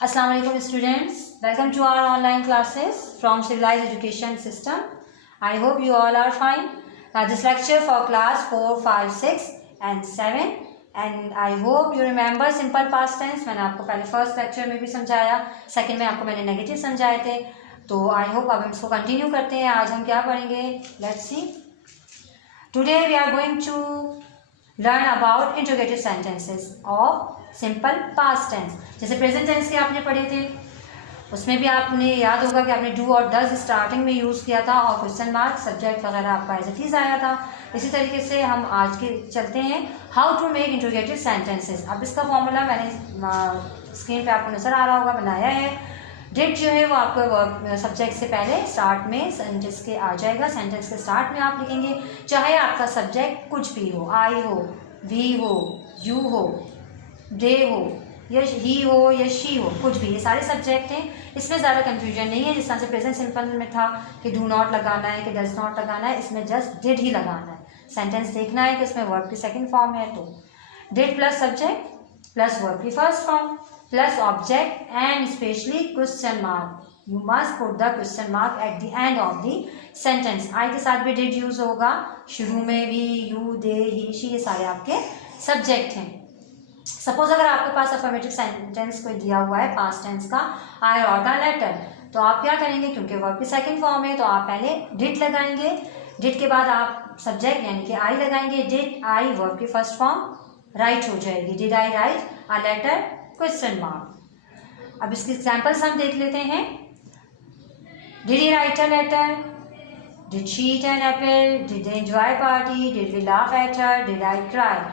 Assalamu alaikum students, welcome to our online classes from Civilized Education System. I hope you all are fine. This lecture for class 4, 5, 6 and 7 and I hope you remember simple past tense. मैंने आपको पहले first lecture में भी समझाया, second में आपको मैंने negative समझाए थे, तो आई होप अब हम इसको कंटिन्यू करते हैं। आज हम क्या पढ़ेंगे, let's see. Today we are going to learn about interrogative sentences of simple past tense. जैसे प्रेजेंट टेंस के आपने पढ़े थे, उसमें भी आपने याद होगा कि आपने डू और डज स्टार्टिंग में यूज़ किया था और क्वेश्चन मार्क सब्जेक्ट वगैरह आपका एज इट इज़ आया था। इसी तरीके से हम आज के चलते हैं how to make interrogative sentences. अब इसका फॉर्मूला मैंने स्क्रीन पे आपको नज़र आ रहा होगा, बनाया है। डिड जो है वो आपको सब्जेक्ट से पहले स्टार्ट में सेंटेंस के आ जाएगा। सेंटेंस के स्टार्ट में आप लिखेंगे, चाहे आपका सब्जेक्ट कुछ भी हो, आई हो, वी हो, यू हो, दे हो, या ही हो या शी हो, कुछ भी, ये सारे सब्जेक्ट हैं। इसमें ज़्यादा कंफ्यूजन नहीं है। जिस तरह से प्रेजेंट सिंपल में था कि डू नॉट लगाना है कि डज नॉट लगाना है, इसमें जस्ट डिड ही लगाना है। सेंटेंस देखना है कि उसमें वर्ब की सेकंड फॉर्म है, तो did plus subject plus verb की first form plus object and specially question mark. You must put the question mark at the end of the sentence. I के साथ भी डिड यूज होगा, शुरू में भी यू, दे, ही, शी, ये सारे आपके सब्जेक्ट हैं। सपोज अगर आपके पास अफर्मेटिव सेंटेंस कोई दिया हुआ है पास्ट टेंस का, आई रॉट अ लेटर, तो आप क्या करेंगे, क्योंकि वर्ब की सेकंड फॉर्म है तो आप पहले डिड लगाएंगे। डिड के बाद आप सब्जेक्ट यानी कि आई लगाएंगे। डिड आई वर्ब की फर्स्ट फॉर्म राइट हो जाएगी, did I write a letter question mark. अब इसके एग्जांपल्स हम देख लेते हैं। Did he write a letter, did she eat an apple, did they enjoy party, did we laugh at her, did I cry.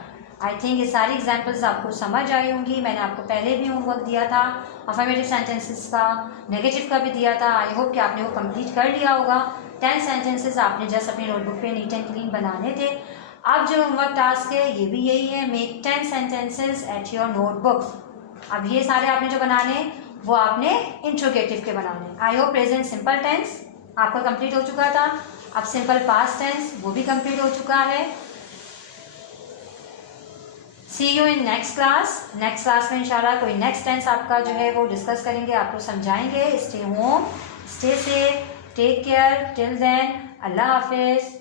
I think ये सारी examples आपको समझ आई होंगी। मैंने आपको पहले भी होमवर्क दिया था अफर्मेटिव सेंटेंसेस का, नेगेटिव का भी दिया था। आई होप कि आपने वो कंप्लीट कर लिया होगा। 10 सेंटेंसेस आपने जस्ट अपनी नोटबुक पे नीट एंड क्लीन बनाने थे। अब जो होमवर्क टास्क है ये भी यही है, make 10 sentences at your notebook. अब ये सारे आपने जो बनाने वो आपने इंट्रोगेटिव के बनाने। I hope present simple tense आपका कंप्लीट हो चुका था, अब सिंपल पास्ट टेंस वो भी कंप्लीट हो चुका है। See you in next class. Next class में इंशाल्लाह कोई नेक्स्ट टेंस आपका जो है वो डिस्कस करेंगे, आपको समझाएंगे। Stay home, stay safe, take care, till then, अल्लाह हाफिज।